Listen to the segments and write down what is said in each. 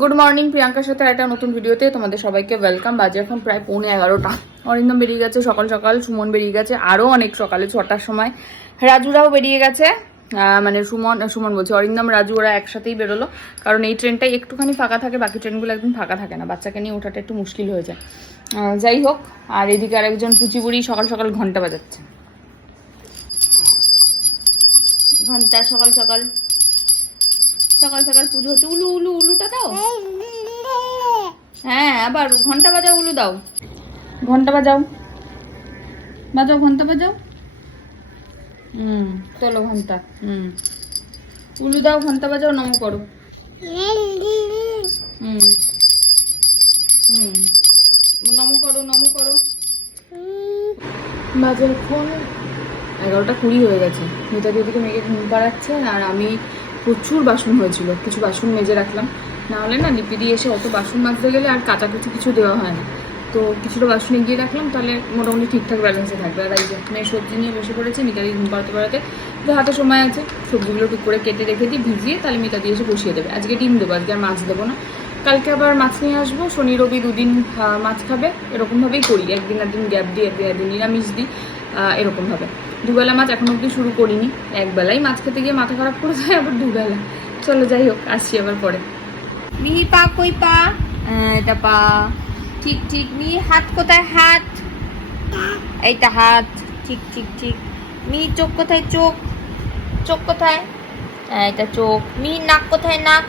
Good morning প্রিয়াঙ্কার সাথে একটা নতুন ভিডিওতে তোমাদের সবাইকে ওয়েলকাম বাজে এখন প্রায় পৌনে এগারোটা। অরিন্দম বেরিয়ে গেছে সকাল সকাল, সুমন বেরিয়ে গেছে আরও অনেক সকালে, ছটার সময়। রাজুরাও বেরিয়ে গেছে। মানে সুমন সুমন বলছে, অরিন্দম, রাজু ওরা একসাথেই বেরোলো। কারণ এই ট্রেনটাই একটুখানি ফাঁকা থাকে, বাকি ট্রেনগুলো একদম ফাঁকা থাকে না। বাচ্চাকে নিয়ে ওঠাটা একটু মুশকিল হয়ে যায়। যাই হোক, আর এদিকে আরেকজন পুচিবুড়ি সকাল সকাল ঘণ্টা বাজাচ্ছে। ঘণ্টা সকাল সকাল। সকাল সকাল পুজো হচ্ছে। উলু উলু উলুটা দাও। হ্যাঁ আবার ঘণ্টা বাজাও উলু দাও। ঘণ্টা বাজাও। বাজাও ঘণ্টা বাজাও। হুম চলো ঘণ্টা হুম। উলু দাও ঘণ্টা বাজাও নম করো। হুম হুম। নম করো নম করো। বাজে এখন। এগারোটা কুড়ি হয়ে গেছে। মিতাদি ওদিকে মেয়েকে ঘুম পাড়াচ্ছে আর আমি প্রচুর বাসন হয়েছিল, কিছু বাসন মেজে রাখলাম। না হলে না লিপি দিয়ে এসে অত বাসন মাজতে গেলে আর কাচাকুচি কিছু দেওয়া হয় না। তো কিছুটা বাসন এগিয়ে রাখলাম, তাহলে মোটামুটি ঠিকঠাক ব্যালেন্সে থাকবে। আর এই যে মেয়ে সবজি নিয়ে বসে পড়েছে, মিতাদি ঘুম পাড়াতে পাড়াতে। তো হাতে সময় আছে, সবজিগুলো টুক করে কেটে রেখে দিই, ভিজিয়ে তাহলে মিতাদি এসে বসিয়ে দেবে। আজকে ডিম দেবো, আজকে আর মাছ দেবো না। কালকে আবার মাছ নিয়ে আসব, শনি, রবি দুদিন মাছ খাবে। এরকমভাবেই করি, একদিন একদিন গ্যাপ দিই একদিন একদিন নিরামিষ দিই। এরকমভাবে দুবেলা মাছ এখন অবধি শুরু করিনি। একবেলাই মাছ খেতে গিয়ে মাথা খারাপ করে যায়, আবার দুবেলা। চলো যাই হোক, আসছি আবার পরে। মিহি পা কই পা? এটা পা। ঠিক ঠিক। মিহি হাত কোথায়? হাত। এইটা হাত। ঠিক ঠিক ঠিক। মিহি চোখ কোথায়? চোখ। চোখ কোথায়? এটা চোখ। মিহি নাক কোথায়? নাক।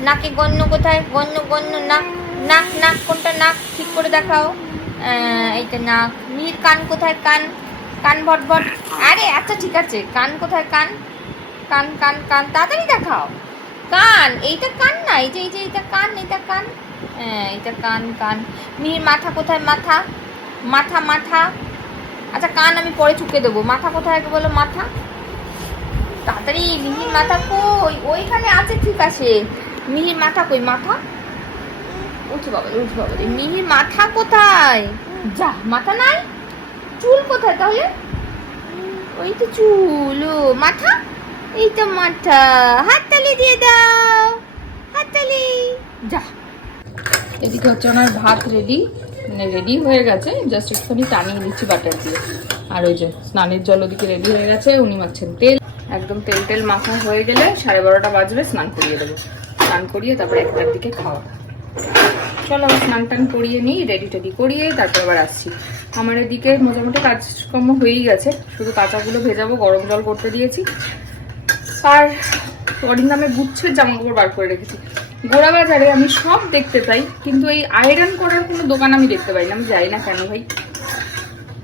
নাকে গণ্য কোথায়? গণ্য গণ্য, নাক। নাক নাক, কোনটা নাক? ঠিক করে দেখাও। এইটা নাক মিহির কান কোথায়? কান কান ভট ভট আরে আচ্ছা ঠিক আছে। কান কোথায়? কান কান কান কান। তাড়াতাড়ি দেখাও। কান, এইটা কান না? এই যে এই যে, এইটা কান এইটা কান। হ্যাঁ এইটা কান কান। মিহির মাথা কোথায়? মাথা। মাথা মাথা। আচ্ছা কান আমি পরে চুকে দেবো। মাথা কোথায় আগে বলো? মাথা। তাড়াতাড়ি মিহির মাথা কই? ওইখানে আছে, ঠিক আছে। মিহির মাথা কই? মাথা? উঠে বাবা উঠে বাবা মিহির মাথা কোথায়? যা, মাথা নাই? চুল কোথায় তাহলে? ওই তো চুল, ও, মাথা? এই তো মাথা। হাততালি দিয়ে দাও, হাততালি। যা। এদিকে হচ্ছে আমার ভাত রেডি মানে রেডি হয়ে গেছে জাস্ট একটুখানি টানিয়ে দিচ্ছি বাটার দিয়ে। আর ওই যে স্নানের জল ওদিকে রেডি হয়ে গেছে, উনি মাখছেন তেল। একদম তেল তেল মাখা হয়ে গেলে সাড়ে বারোটা বাজবে, স্নান করিয়ে দেবো। স্নান করিয়ে তারপরে একটার দিকে খাওয়া। চলো আমি স্নান টান করিয়ে নিই রেডি টেডি করিয়ে তারপর আবার আসছি। আমার এদিকে মোটামুটি কাজকর্ম হয়েই গেছে। শুধু কাঁচাগুলো ভেজাবো, গরম জল করতে দিয়েছি। আর অরিন্দামে গুচ্ছের জামা কাপড় বার করে রেখেছি। গোড়া বাজারে আমি সব দেখতে পাই, কিন্তু এই আয়রন করার কোনো দোকান আমি দেখতে পাই না। আমি যাই না কেন ভাই?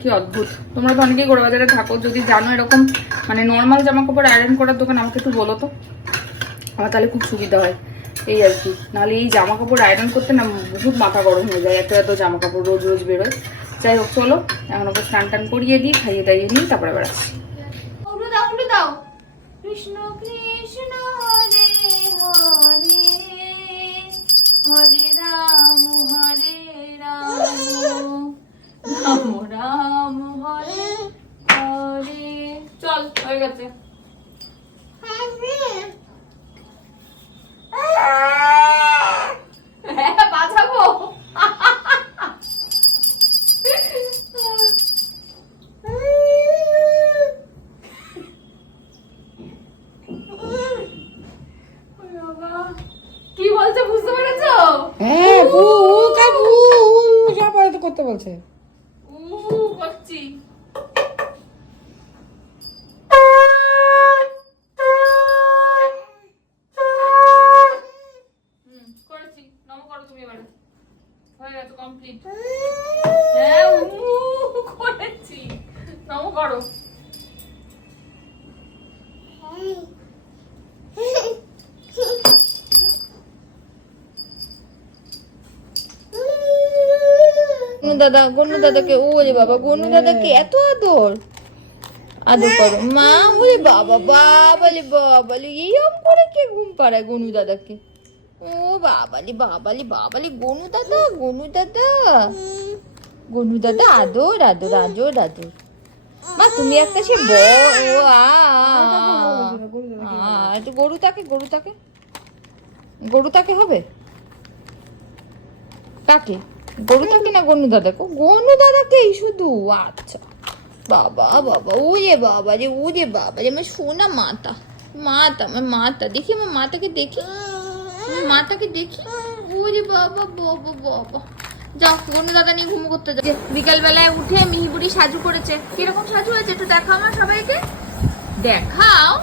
কি অদ্ভুত। তোমরা তো অনেকেই গোড়া বাজারে থাকো, যদি জানো এরকম মানে নর্মাল জামা কাপড় আয়রন করার দোকান, আমাকে একটু বলো তো। আমার তাহলে খুব সুবিধা হয়। এই আর কি। নাহলে এই জামা কাপড় আয়রন করতে না বহুত মাথা গরম হয়ে যায় এত এত জামা কাপড় রোজ রোজ বেরোয়। যাই হোক, চলো, এখন ওকে স্নান টান করিয়ে দিই, খাইয়ে দাইয়ে নিই তারপরে বেড়াচ্ছি দাও দাও। কৃষ্ণ। দাদা গনু দাদাকে ওরে বাবা গনু দাদাকে এত আদর। আদর করো। মা ওরে বাবা বাবালে বাবালে এইরকম করে কে ঘুম পাড়ায় গনু দাদাকে ও বাবালি বাবালি বাবালি গনু দাদা গনু দাদা গনু দাদা আদর আদর আদর আদর। মা তুমি একটা সে ব ও আ, একটু গরু তাকে গরু তাকে। গরু তাকে হবে? কাকে? গরু দাদাকে না গনু দাদাকে গনু দাদাকেই শুধু? আচ্ছা। বাবা বাবা, ও যে বাবা রে যে বাবা রে আমার সোনা মাতা। মাতা, আমার মাতা। দেখি আমার মাতাকে দেখি। মাতাকে দেখি। ও যে বাবা বাবা বাবা। যাও গনু দাদা নিয়ে ঘুমো করতে যাও। বিকাল বেলায় উঠে মিহিবুড়ি সাজু করেছে। কীরকম সাজু হয়েছে একটু দেখাও আমার সবাইকে? দেখাও।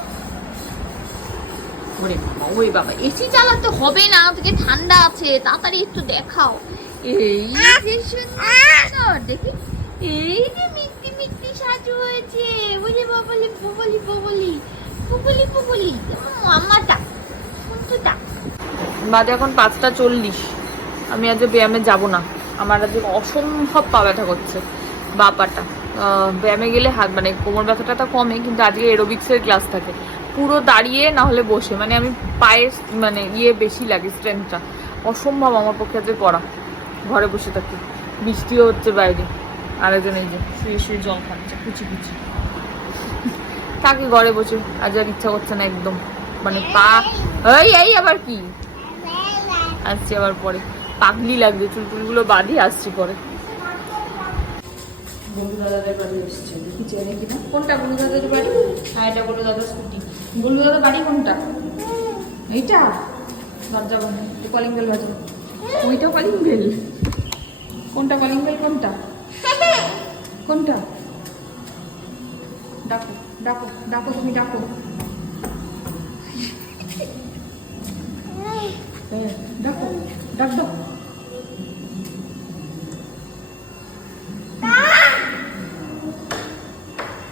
ওরে বাবা ওরে বাবা, এসি চালাতে হবে না থেকে ঠান্ডা আছে। তাড়াতাড়ি একটু দেখাও। এই যে সুন্দর দেখি। এই যে মিষ্টি মিষ্টি সাজু হয়েছে। বলি বাবলি ববলি ববলি ববলি ববলি আমাটা সুন্দরটা। বাজে এখন পাঁচটা চল্লিশ। আমি আজ ব্যায়ামে যাব না। আমার আজ অসম্ভব পা ব্যথা করছে। বা পাটা ব্যায়ামে গেলে হাত মানে কোমর ব্যথাটা তো কমে কিন্তু আজকে এরোবিক্সের ক্লাস থাকে। পুরো দাঁড়িয়ে না হলে বসে। মানে আমি পায়ে মানে ইয়ে বেশি লাগে স্ট্রেংথটা অসম্ভব আমার পক্ষে আজকে করা ঘরে বসে থাকি। বৃষ্টিও হচ্ছে বাইরে। আরেকজন এই যে শুয়ে শুয়ে জল খাচ্ছে কুচি কুচি। থাকি ঘরে বসে? আজ আর ইচ্ছা করছে না একদম। মানে পা এই এই আবার কি? আসছি আবার পরে। পাগলি লাগবে চুল টুলগুলো বাঁধি আসছি পরে। বন্ধু দাদাদের বাড়ি এসছে। দেখি চেনে কিনা? কোনটা বন্ধু দাদাদের বাড়ি? হ্যাঁ এটা বন্ধু দাদার স্কুটি। বন্ধু দাদার বাড়ি কোনটা? এইটা? দরজা বন্ধ। কলিং বেল বাজে। ওইটা কলিং বেল? কোনটা কলিং বেল কোনটা? কোনটা? ডাকো ডাকো ডাকো তুমি ডাকো। হ্যাঁ, ডাকো ডাক দাও।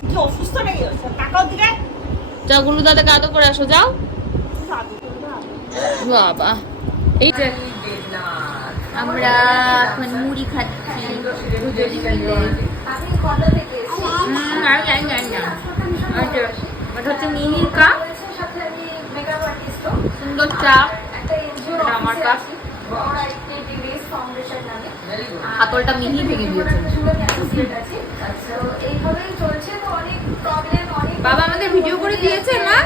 কি অসুস্থ নাকি টাকাও দিলে যাও গুরু দাদাকে আদর করে আসো যাও। বাবা। এই যে আমরা এখন মুড়ি খাচ্ছি। না আচ্ছা, হচ্ছে মিহির কাপ সুন্দর চা। আমার হাতলটা মিহি ভেঙে দিয়েছে। বাবা আমাদের ভিডিও করে দিয়েছে মা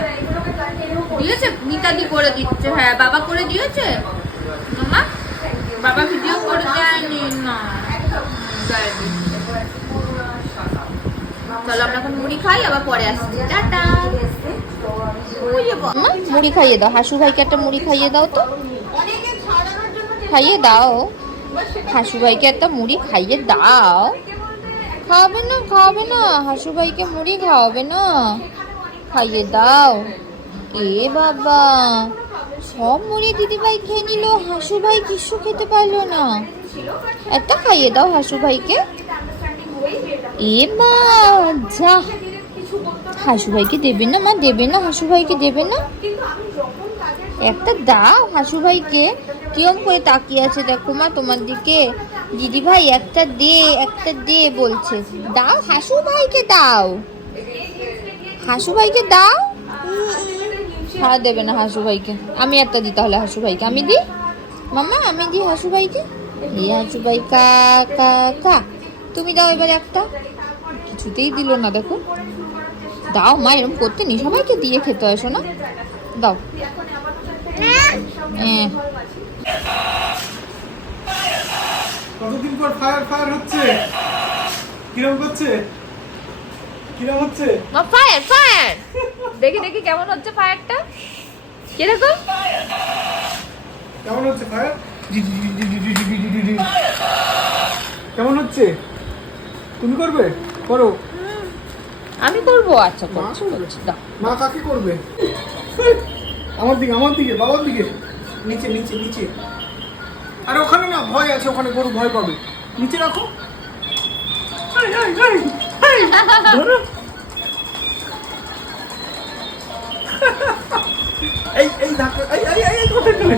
দিয়েছে? মিতাদি করে দিচ্ছে। হ্যাঁ বাবা করে দিয়েছে। মামা? বাবা ভিডিও করে দেয়নি না। চলো আমরা এখন মুড়ি খাই, আবার পরে আসছি। টাটা। মুড়ি খাইয়ে দাও। হাসু ভাইকে একটা মুড়ি খাইয়ে দাও তো। খাইয়ে দাও। হাসু ভাইকে একটা মুড়ি খাইয়ে দাও। খাওয়াবে না খাওয়াবে না। হাসু ভাইকে মুড়ি খাওয়াবে না। খাইয়ে দাও। এ বাবা। সব মুড়ি দিদিভাই খেয়ে নিল হাসু ভাই কিছু খেতে পারল না। একটা খাইয়ে দাও হাসু ভাইকে এ মা, যা। হাসু ভাইকে দেবে না মা, দেবে না হাসু ভাইকে দেবে না। একটা দাও হাসু ভাইকে কিরম করে তাকিয়ে আছে দেখো মা তোমার দিকে। দিদি ভাই একটা দে একটা দে বলছে। দাও হাসু ভাইকে দাও। হাসু ভাইকে দাও। হ্যাঁ দেবে না হাসু ভাইকে। আমি একটা দিই তাহলে হাসু ভাইকে। আমি দিই? মামা আমি দিই হাসু ভাইকে। এই হাসু ভাই কা কা কা। তুমি দাও এবার একটা। কিছুতেই দিল না দেখো। দাও মা এরকম করতে নি সবাইকে দিয়ে খেতে হয় শোনা। দাও। হ্যাঁ। কতদিন পর ফায়ার ফায়ার হচ্ছে? কিরম করছে? কিরম হচ্ছে? ফায়ার ফায়ার দেখি দেখি কেমন হচ্ছে ফায়ারটা কীরকম? কেমন হচ্ছে ফায়ার কেমন হচ্ছে? তুমি করবে? করো। আমি করব আচ্ছা মা করছি? করছি মা কাকে করবে? আমার দিকে আমার দিকে বাবার দিকে। নিচে নিচে নিচে। আরে ওখানে না ভয় আছে ওখানে গরু ভয় পাবে। নিচে রাখো। এই, এই, এই, এই, ধরো। এই এই ধাক্কা এই এই এই, কোথায় গেলে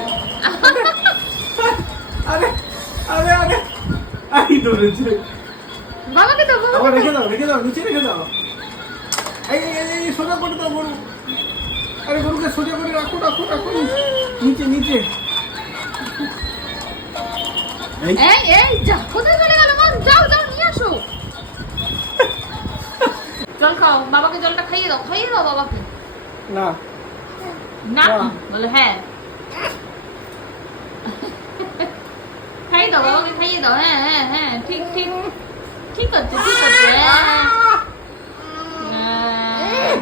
আরে আরে আরে। এই ধরেছে। বাবাকে দেবো আবার রেখে দাও। রেখে দাও নিচে রেখে দাও। এই এই, এই, সোজা করে দাও গরু। আরে গরুকে সোজা করে রাখো রাখো রাখো। নিচে নিচে। এই এই যা কোথায় চলে গেল? যাও যাও। জল খাও বাবাকে জলটা খাইয়ে দাও খাইয়ে দাও বাবাকে। না। না। বলে হ্যাঁ। খাইয়ে খাইয়ে দাও বাবাকে খাইয়ে দাও হ্যাঁ হ্যাঁ হ্যাঁ ঠিক ঠিক। ঠিক আছে ঠিক আছে হ্যাঁ। হ্যাঁ।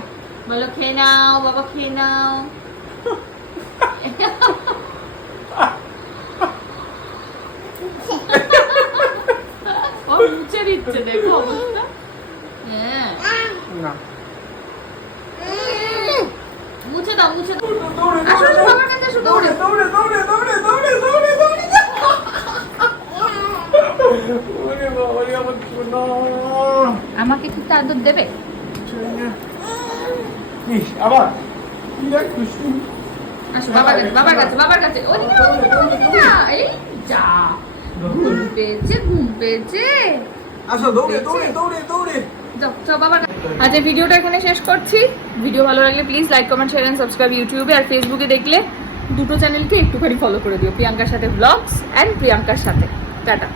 বলো খেয়ে নাও বাবা খেয়ে নাও। ও মুছে দিচ্ছে দেখো অবস্থা হ্যাঁ না মুছে দাও মুছে দাও দৌড়ে আসো আসো বাবার কাছে আসো দৌড়ে দৌড়ে দৌড়ে দৌড়ে দৌড়ে দৌড়ে দৌড়ে ওরে বাবা রে আমার সোনা আমাকে কি আদর দেবে? আবার। আসো বাবার কাছে বাবার কাছে বাবার কাছে। এই যা। ঘুম পেয়েছে ঘুম পেয়েছে। আসো দৌড়ে দৌড়ে দৌড়ে দৌড়ে। যাও বাবার কাছে। আজকে ভিডিওটা এখানে শেষ করছি। ভিডিও ভালো লাগলে please like comment share and subscribe ইউটিউবে আর ফেসবুকে দেখলে দুটো চ্যানেলকে একটুখানি ফলো করে দিও। প্রিয়াঙ্কার সাথে ব্লগস অ্যান্ড প্রিয়াঙ্কার সাথে। টাটা।